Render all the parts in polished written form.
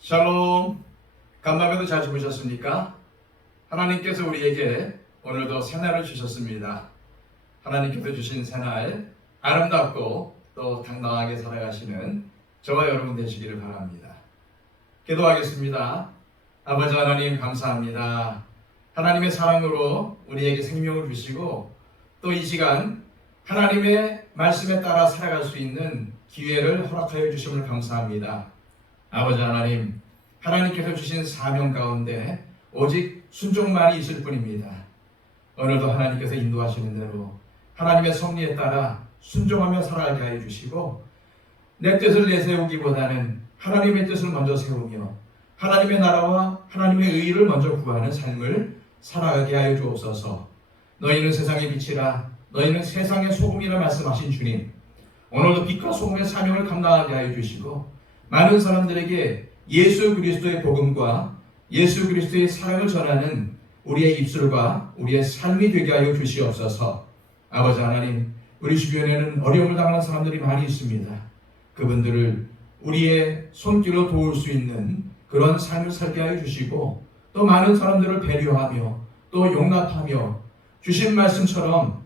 샬롬. 간밤에도 잘 주무셨습니까? 하나님께서 우리에게 오늘도 새날을 주셨습니다. 하나님께서 주신 새날 아름답고 또 당당하게 살아가시는 저와 여러분 되시기를 바랍니다. 기도하겠습니다. 아버지 하나님 감사합니다. 하나님의 사랑으로 우리에게 생명을 주시고 또 이 시간 하나님의 말씀에 따라 살아갈 수 있는 기회를 허락하여 주심을 감사합니다. 아버지 하나님, 하나님께서 주신 사명 가운데 오직 순종만이 있을 뿐입니다. 오늘도 하나님께서 인도하시는 대로 하나님의 섭리에 따라 순종하며 살아가게 하여 주시고 내 뜻을 내세우기보다는 하나님의 뜻을 먼저 세우며 하나님의 나라와 하나님의 의의를 먼저 구하는 삶을 살아가게 하여 주옵소서. 너희는 세상의 빛이라, 너희는 세상의 소금이라 말씀하신 주님, 오늘도 빛과 소금의 사명을 감당하게 하여 주시고 많은 사람들에게 예수 그리스도의 복음과 예수 그리스도의 사랑을 전하는 우리의 입술과 우리의 삶이 되게 하여 주시옵소서. 아버지 하나님, 우리 주변에는 어려움을 당하는 사람들이 많이 있습니다. 그분들을 우리의 손길로 도울 수 있는 그런 삶을 살게 하여 주시고 또 많은 사람들을 배려하며 또 용납하며 주신 말씀처럼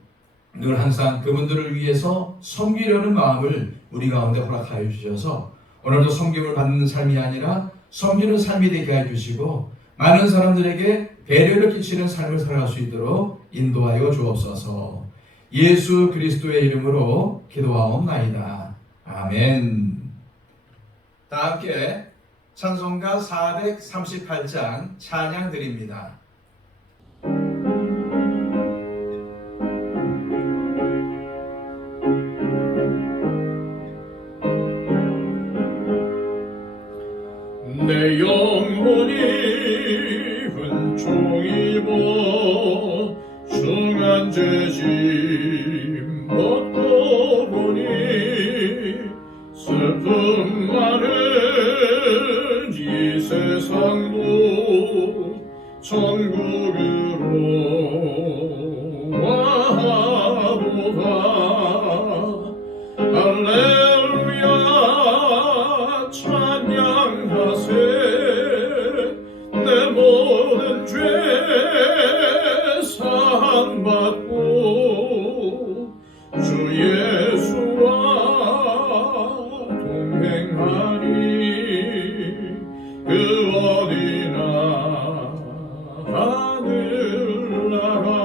늘 항상 그분들을 위해서 섬기려는 마음을 우리 가운데 허락하여 주셔서 오늘도 섬김을 받는 삶이 아니라 섬기는 삶이 되게 해주시고 많은 사람들에게 배려를 끼치는 삶을 살아갈 수 있도록 인도하여 주옵소서. 예수 그리스도의 이름으로 기도하옵나이다. 아멘. 다 함께 찬송가 438장 찬양 드립니다. 내 영혼이 은총 입어 중한 죄짐 벗고 보니 슬픔 많은 이 세상도 천국으로 와도다. 할렐루야 찬양하세. 내 모든 죄 사함받고 주 예수와 동행하니 그 어디나 하늘나라.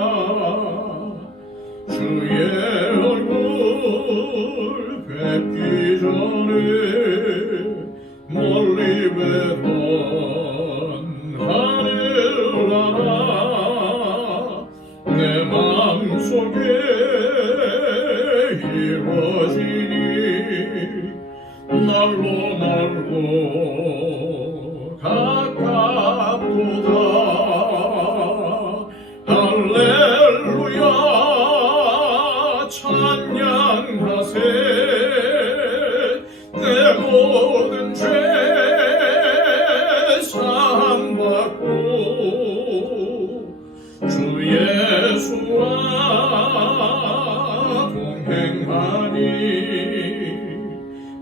주의 얼굴 뵙기 전에 멀리 뵈던 하늘나라 내 마음속에 이루어지니 날로 날로 가깝도다. 할렐루야 찬양하세. 내 모든 죄 사함받고 주 예수와 동행하니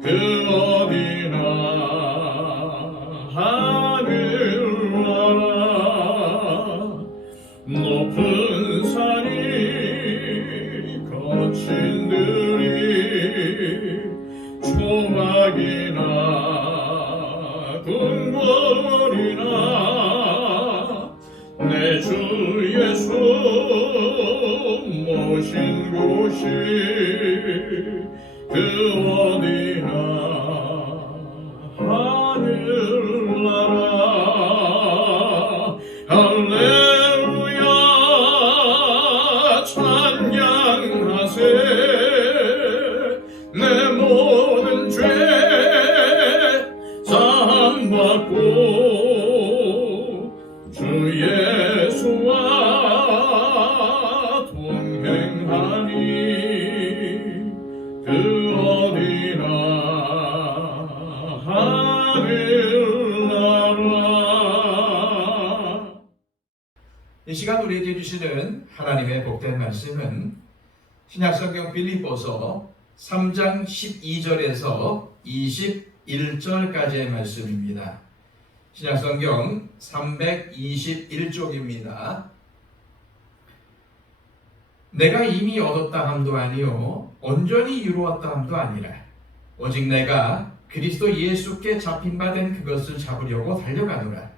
그 어디나 하늘나라. 높은 산이 거친 들이 초막이나 궁궐이나 내 주 예수 모신 곳이 그 어디나 하늘나라. 할렐루야 찬양하세. 내 모든 죄 사함받고 주 예수와 동행하니 그 어디나 하늘나라. 이 시간 우리에게 주시는 하나님의 복된 말씀은 신약성경 빌립보서 3장 12절에서 21절까지의 말씀입니다. 신약성경 321쪽입니다. 내가 이미 얻었다 함도 아니요 온전히 이루었다 함도 아니라 오직 내가 그리스도 예수께 잡힌 바 된 그것을 잡으려고 달려가노라.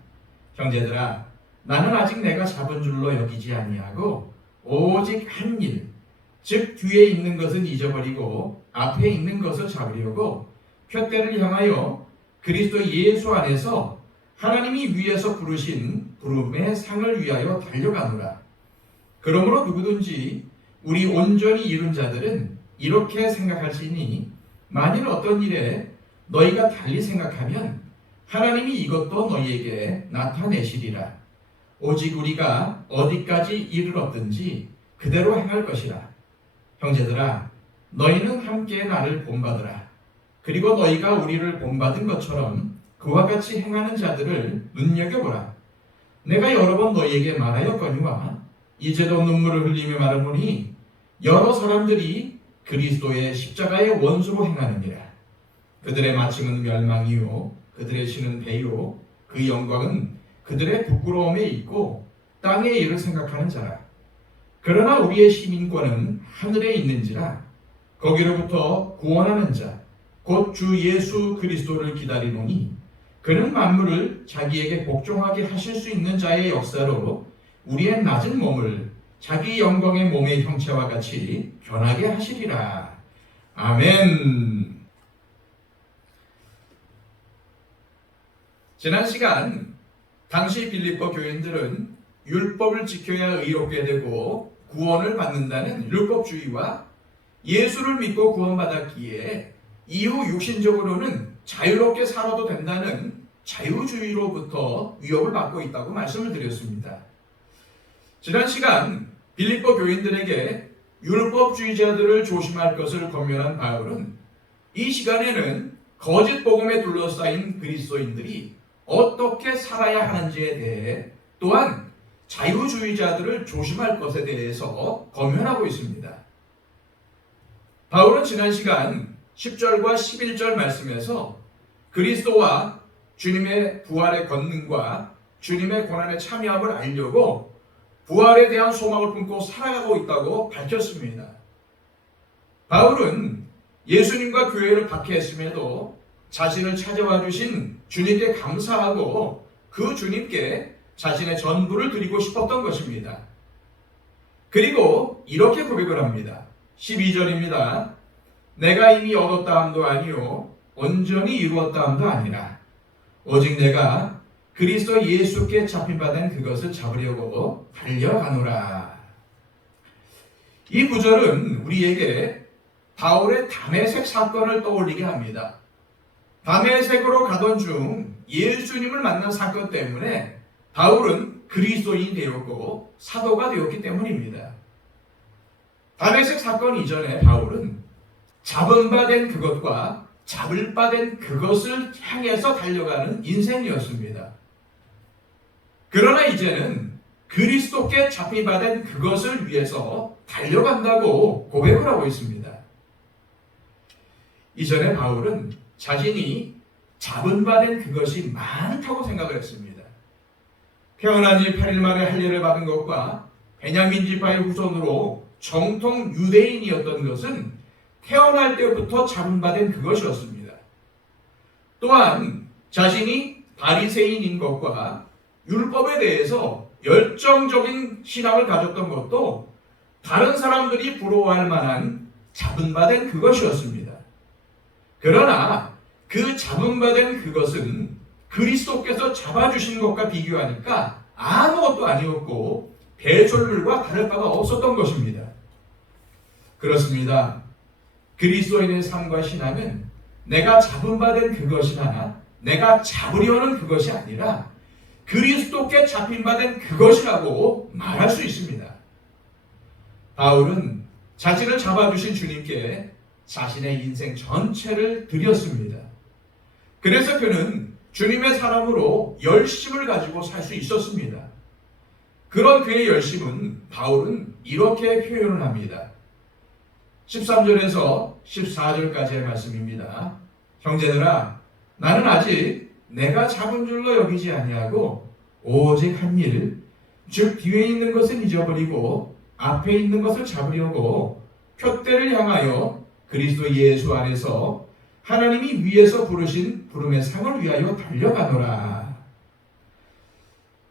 형제들아, 나는 아직 내가 잡은 줄로 여기지 아니하고 오직 한 일, 즉 뒤에 있는 것은 잊어버리고 앞에 있는 것을 잡으려고 푯대를 향하여 그리스도 예수 안에서 하나님이 위에서 부르신 부름의 상을 위하여 달려가노라. 그러므로 누구든지 우리 온전히 이룬 자들은 이렇게 생각할지니 만일 어떤 일에 너희가 달리 생각하면 하나님이 이것도 너희에게 나타내시리라. 오직 우리가 어디까지 이르렀든지 그대로 행할 것이라. 형제들아, 너희는 함께 나를 본받으라. 그리고 너희가 우리를 본받은 것처럼 그와 같이 행하는 자들을 눈여겨보라. 내가 여러 번 너희에게 말하였거니와 이제도 눈물을 흘리며 말하노니 여러 사람들이 그리스도의 십자가의 원수로 행하느니라. 그들의 마침은 멸망이요 그들의 신은 배요 그 영광은 그들의 부끄러움에 있고 땅의 일을 생각하는 자라. 그러나 우리의 시민권은 하늘에 있는지라 거기로부터 구원하는 자 곧 주 예수 그리스도를 기다리노니 그는 만물을 자기에게 복종하게 하실 수 있는 자의 역사로 우리의 낮은 몸을 자기 영광의 몸의 형체와 같이 변하게 하시리라. 아멘. 지난 시간 당시 빌립보 교인들은 율법을 지켜야 의롭게 되고 구원을 받는다는 율법주의와 예수를 믿고 구원받았기에 이후 육신적으로는 자유롭게 살아도 된다는 자유주의로부터 위협을 받고 있다고 말씀을 드렸습니다. 지난 시간 빌립보 교인들에게 율법주의자들을 조심할 것을 권면한 바울은 이 시간에는 거짓 복음에 둘러싸인 그리스도인들이 어떻게 살아야 하는지에 대해 또한 자유주의자들을 조심할 것에 대해서 권면하고 있습니다. 바울은 지난 시간 10절과 11절 말씀에서 그리스도와 주님의 부활의 권능과 주님의 고난에 참여함을 알려고 부활에 대한 소망을 품고 살아가고 있다고 밝혔습니다. 바울은 예수님과 교회를 박해했음에도 자신을 찾아와 주신 주님께 감사하고 그 주님께 자신의 전부를 드리고 싶었던 것입니다. 그리고 이렇게 고백을 합니다. 12절입니다. 내가 이미 얻었다 함도 아니요 온전히 이루었다 함도 아니라 오직 내가 그리스도 예수께 잡힌 바 된 그것을 잡으려고 달려가노라. 이 구절은 우리에게 바울의 다메섹 사건을 떠올리게 합니다. 다메섹으로 가던 중 예수님을 만난 사건 때문에 바울은 그리스도인이 되었고 사도가 되었기 때문입니다. 다메섹 사건 이전에 바울은 잡은 바 된 그것과 잡을 바 된 그것을 향해서 달려가는 인생이었습니다. 그러나 이제는 그리스도께 잡힌 바 된 그것을 위해서 달려간다고 고백을 하고 있습니다. 이전에 바울은 자신이 잡은 바 된 그것이 많다고 생각을 했습니다. 태어난 지 8일 만에 할례를 받은 것과 베냐민 지파의 후손으로 정통 유대인이었던 것은 태어날 때부터 잡은 바 된 그것이었습니다. 또한 자신이 바리새인인 것과 율법에 대해서 열정적인 신앙을 가졌던 것도 다른 사람들이 부러워할 만한 잡은 바 된 그것이었습니다. 그러나 그 잡은 바 된 그것은 그리스도께서 잡아주신 것과 비교하니까 아무것도 아니었고 배설물과 다를 바가 없었던 것입니다. 그렇습니다. 그리스도인의 삶과 신앙은 내가 잡은 바 된 그것이나 내가 잡으려는 그것이 아니라 그리스도께 잡힌 바 된 그것이라고 말할 수 있습니다. 바울은 자신을 잡아주신 주님께 자신의 인생 전체를 드렸습니다. 그래서 그는 주님의 사람으로 열심을 가지고 살 수 있었습니다. 그런 그의 열심은 바울은 이렇게 표현을 합니다. 13절에서 14절까지의 말씀입니다. 형제들아, 나는 아직 내가 잡은 줄로 여기지 아니하고 오직 한 일, 즉 뒤에 있는 것을 잊어버리고 앞에 있는 것을 잡으려고 표대를 향하여 그리스도 예수 안에서 하나님이 위에서 부르신 부름의 상을 위하여 달려가노라.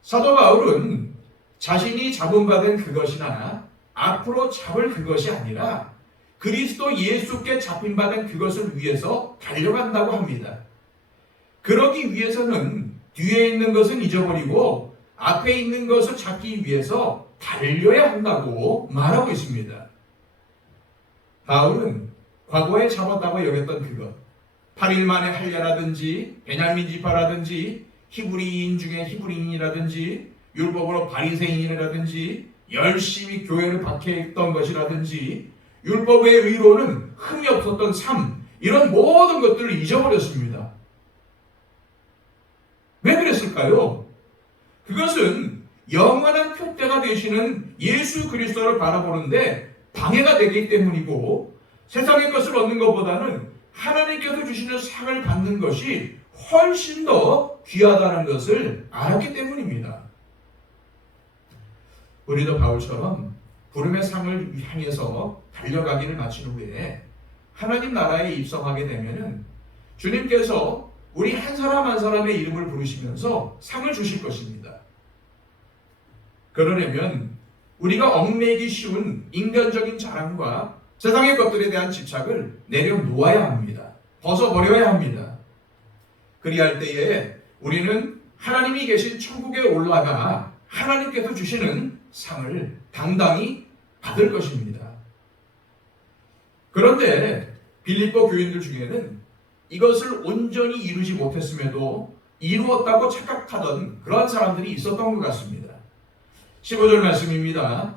사도 바울은 자신이 잡음받은 그것이나 앞으로 잡을 그것이 아니라 그리스도 예수께 잡힘받은 그것을 위해서 달려간다고 합니다. 그러기 위해서는 뒤에 있는 것은 잊어버리고 앞에 있는 것을 잡기 위해서 달려야 한다고 말하고 있습니다. 바울은 과거에 잡았다고 여겼던 그것, 8일 만에 할례라든지 베냐민 지파라든지 히브리인 중에 히브리인이라든지 율법으로 바리새인이라든지 열심히 교회를 박해했던 것이라든지 율법의 의로는 흠이 없었던 삶, 이런 모든 것들을 잊어버렸습니다. 왜 그랬을까요? 그것은 영원한 표대가 되시는 예수 그리스도를 바라보는데 방해가 되기 때문이고, 세상의 것을 얻는 것보다는 하나님께서 주시는 상을 받는 것이 훨씬 더 귀하다는 것을 알았기 때문입니다. 우리도 바울처럼 부름의 상을 향해서 달려가기를 마친 후에 하나님 나라에 입성하게 되면은 주님께서 우리 한 사람 한 사람의 이름을 부르시면서 상을 주실 것입니다. 그러려면 우리가 얽매이기 쉬운 인간적인 자랑과 세상의 것들에 대한 집착을 내려놓아야 합니다. 벗어버려야 합니다. 그리할 때에 우리는 하나님이 계신 천국에 올라가 하나님께서 주시는 상을 당당히 받을 것입니다. 그런데 빌립보 교인들 중에는 이것을 온전히 이루지 못했음에도 이루었다고 착각하던 그러한 사람들이 있었던 것 같습니다. 15절 말씀입니다.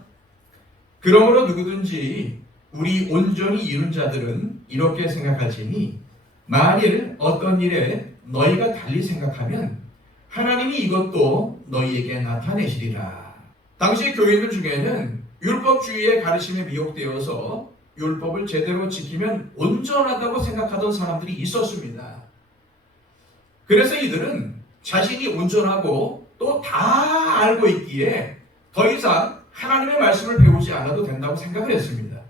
그러므로 누구든지 우리 온전히 이룬 자들은 이렇게 생각하지니 만일 어떤 일에 너희가 달리 생각하면 하나님이 이것도 너희에게 나타내시리라. 당시 교인들 중에는 율법주의의 가르침에 미혹되어서 율법을 제대로 지키면 온전하다고 생각하던 사람들이 있었습니다. 그래서 이들은 자신이 온전하고 또 다 알고 있기에 더 이상 하나님의 말씀을 배우지 않아도 된다고 생각을 했습니다.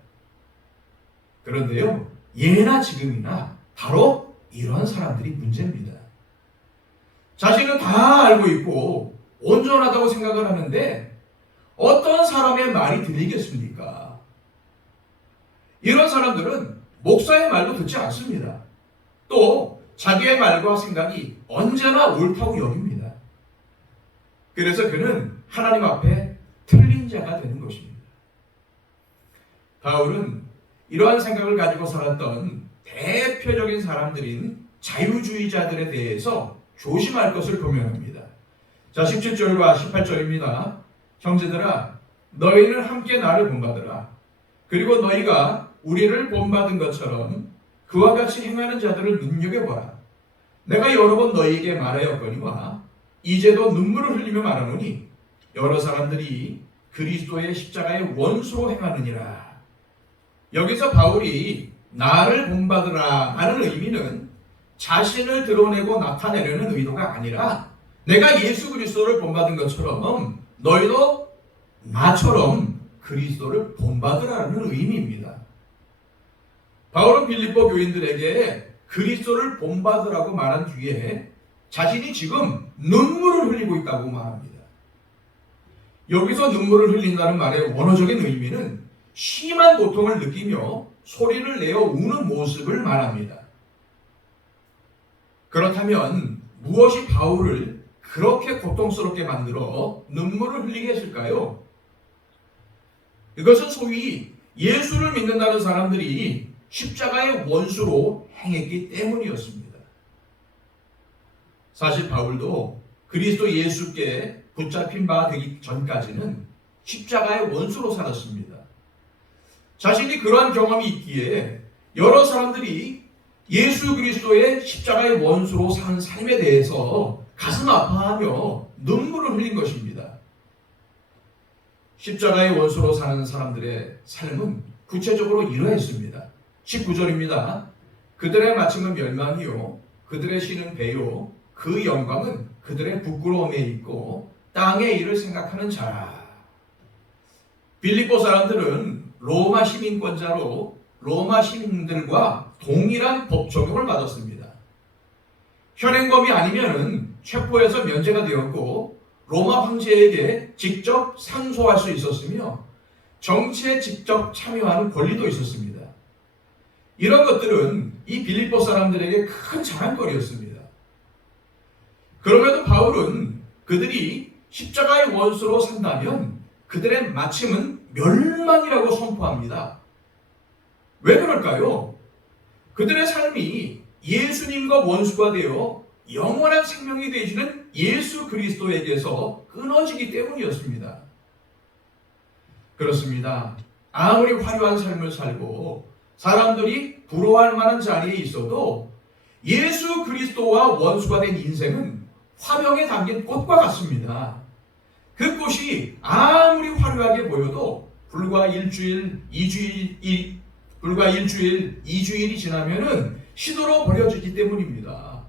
그런데요, 예나 지금이나 바로 이러한 사람들이 문제입니다. 자신은 다 알고 있고 온전하다고 생각을 하는데 어떤 사람의 말이 들리겠습니까? 이런 사람들은 목사의 말도 듣지 않습니다. 또 자기의 말과 생각이 언제나 옳다고 여깁니다. 그래서 그는 하나님 앞에 틀린 자가 되는 것입니다. 바울은 이러한 생각을 가지고 살았던 대표적인 사람들인 자유주의자들에 대해서 조심할 것을 표명합니다. 자, 17절과 18절입니다. 형제들아, 너희는 함께 나를 본받으라. 그리고 너희가 우리를 본받은 것처럼 그와 같이 행하는 자들을 눈여겨보라. 내가 여러 번 너희에게 말하였거니와 이제도 눈물을 흘리며 말하노니 여러 사람들이 그리스도의 십자가의 원수로 행하느니라. 여기서 바울이 나를 본받으라 하는 의미는 자신을 드러내고 나타내려는 의도가 아니라 내가 예수 그리스도를 본받은 것처럼 너희도 나처럼 그리스도를 본받으라는 의미입니다. 바울은 빌립보 교인들에게 그리스도를 본받으라고 말한 뒤에 자신이 지금 눈물을 흘리고 있다고 말합니다. 여기서 눈물을 흘린다는 말의 원어적인 의미는 심한 고통을 느끼며 소리를 내어 우는 모습을 말합니다. 그렇다면 무엇이 바울을 그렇게 고통스럽게 만들어 눈물을 흘리게 했을까요? 이것은 소위 예수를 믿는다는 사람들이 십자가의 원수로 행했기 때문이었습니다. 사실 바울도 그리스도 예수께 붙잡힌 바 되기 전까지는 십자가의 원수로 살았습니다. 자신이 그러한 경험이 있기에 여러 사람들이 예수 그리스도의 십자가의 원수로 산 삶에 대해서 가슴 아파하며 눈물을 흘린 것입니다. 십자가의 원수로 사는 사람들의 삶은 구체적으로 이러했습니다. 19절입니다. 그들의 마침은 멸망이요 그들의 씨는 배요 그 영광은 그들의 부끄러움에 있고 땅의 일을 생각하는 자라. 빌립보 사람들은 로마 시민권자로 로마 시민들과 동일한 법 적용을 받았습니다. 현행범이 아니면은 체포해서 면제가 되었고 로마 황제에게 직접 상소할 수 있었으며 정치에 직접 참여하는 권리도 있었습니다. 이런 것들은 이 빌립보 사람들에게 큰 자랑거리였습니다. 그럼에도 바울은 그들이 십자가의 원수로 산다면 그들의 마침은 멸망이라고 선포합니다. 왜 그럴까요? 그들의 삶이 예수님과 원수가 되어 영원한 생명이 되시는 예수 그리스도에게서 끊어지기 때문이었습니다. 그렇습니다. 아무리 화려한 삶을 살고 사람들이 부러워할 만한 자리에 있어도 예수 그리스도와 원수가 된 인생은 화병에 담긴 꽃과 같습니다. 그 꽃이 아무리 화려하게 보여도 불과 일주일, 이주일이 지나면은 시도로 버려지기 때문입니다.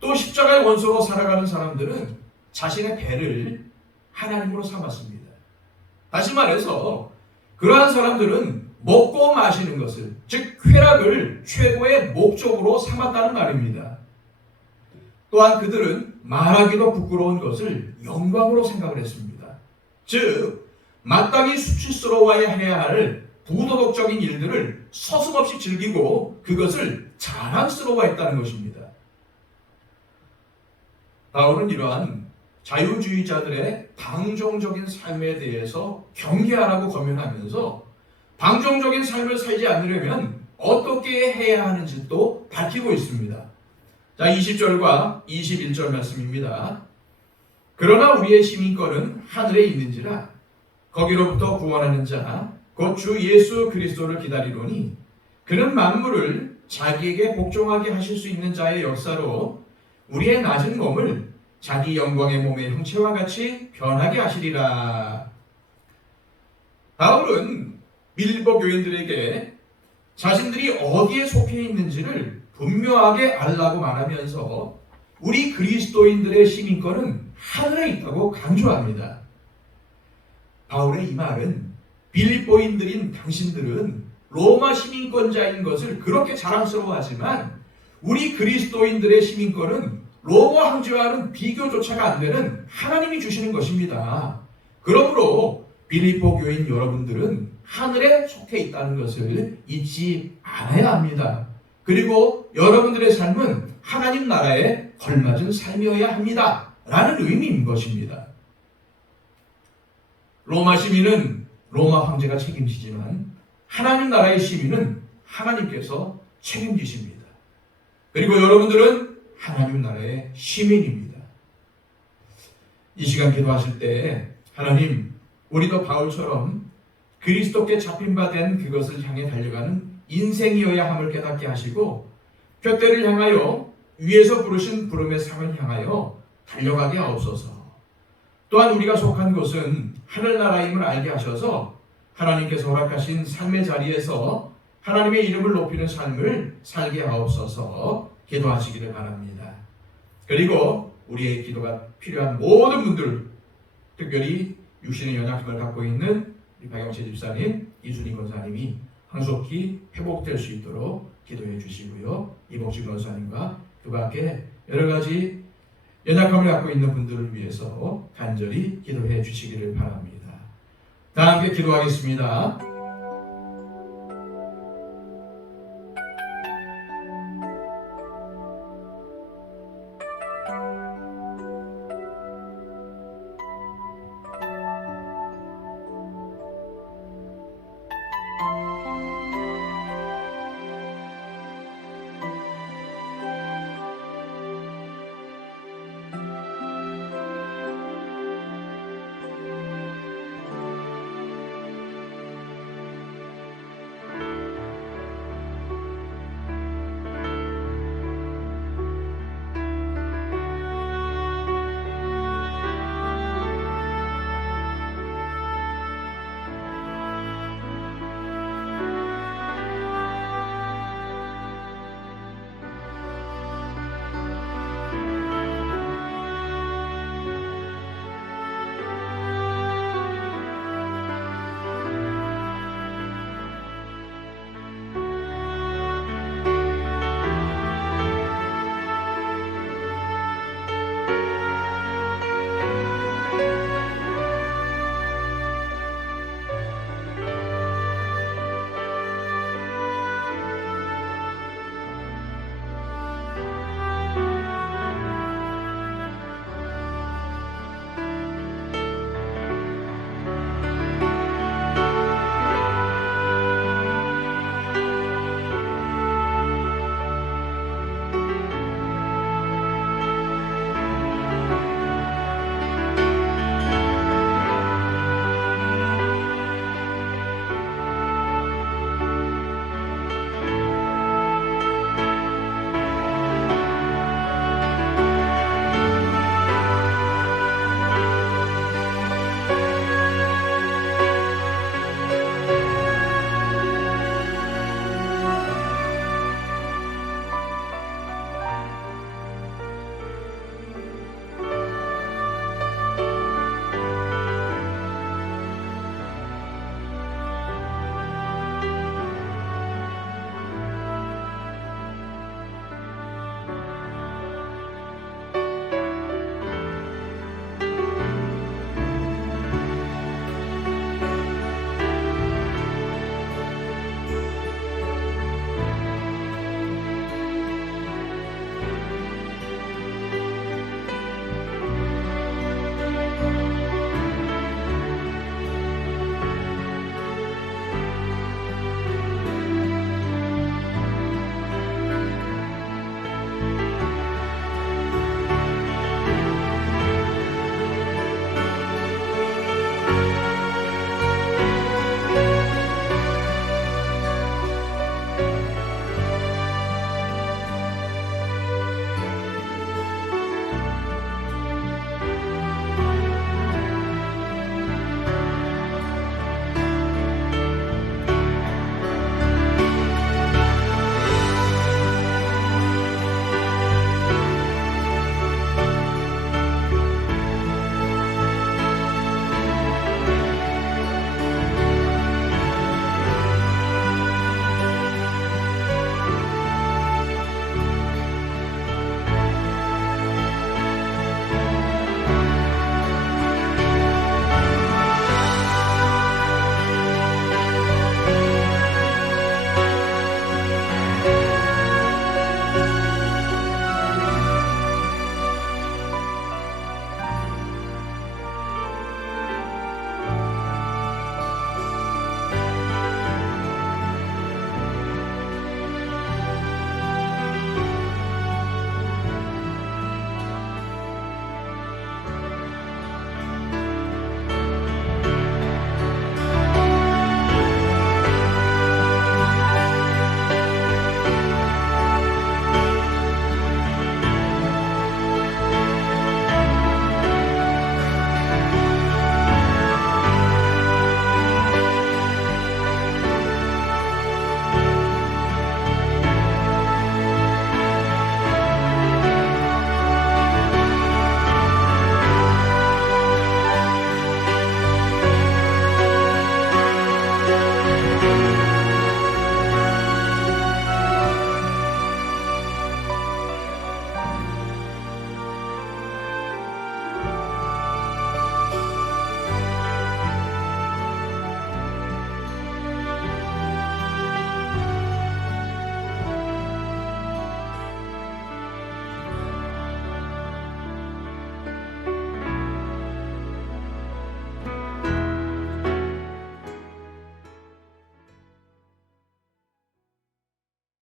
또 십자가의 원수로 살아가는 사람들은 자신의 배를 하나님으로 삼았습니다. 다시 말해서 그러한 사람들은 먹고 마시는 것을, 즉 쾌락을 최고의 목적으로 삼았다는 말입니다. 또한 그들은 말하기도 부끄러운 것을 영광으로 생각을 했습니다. 즉 마땅히 수치스러워야 해야 할 부도덕적인 일들을 서슴없이 즐기고 그것을 자랑스러워했다는 것입니다. 바울은 이러한 자유주의자들의 방종적인 삶에 대해서 경계하라고 권면하면서 방종적인 삶을 살지 않으려면 어떻게 해야 하는지 또 밝히고 있습니다. 자, 20절과 21절 말씀입니다. 그러나 우리의 시민권은 하늘에 있는지라 거기로부터 구원하는 자 곧 주 예수 그리스도를 기다리노니 그는 만물을 자기에게 복종하게 하실 수 있는 자의 역사로 우리의 낮은 몸을 자기 영광의 몸의 형체와 같이 변하게 하시리라. 바울은 빌립보 교인들에게 자신들이 어디에 속해 있는지를 분명하게 알라고 말하면서 우리 그리스도인들의 시민권은 하늘에 있다고 강조합니다. 바울의 이 말은 빌립보인들인 당신들은 로마 시민권자인 것을 그렇게 자랑스러워하지만 우리 그리스도인들의 시민권은 로마 황제와는 비교조차가 안 되는 하나님이 주시는 것입니다. 그러므로 빌립보 교인 여러분들은 하늘에 속해 있다는 것을 잊지 않아야 합니다. 그리고 여러분들의 삶은 하나님 나라에 걸맞은 삶이어야 합니다. 라는 의미인 것입니다. 로마 시민은 로마 황제가 책임지지만 하나님 나라의 시민은 하나님께서 책임지십니다. 그리고 여러분들은 하나님 나라의 시민입니다. 이 시간 기도하실 때 하나님, 우리도 바울처럼 그리스도께 잡힌 바 된 그것을 향해 달려가는 인생이어야 함을 깨닫게 하시고 푯대를 향하여 위에서 부르신 부름의 상을 향하여 달려가게 하옵소서. 또한 우리가 속한 곳은 하늘나라임을 알게 하셔서 하나님께서 허락하신 삶의 자리에서 하나님의 이름을 높이는 삶을 살게 하옵소서 기도하시기를 바랍니다. 그리고 우리의 기도가 필요한 모든 분들, 특별히 육신의 연약함을 갖고 있는 우리 박영채 집사님, 이순희 권사님이 항속히 회복될 수 있도록 기도해 주시고요. 이복식 권사님과 그 밖에 여러 가지 연약함을 갖고 있는 분들을 위해서 간절히 기도해 주시기를 바랍니다. 다 함께 기도하겠습니다.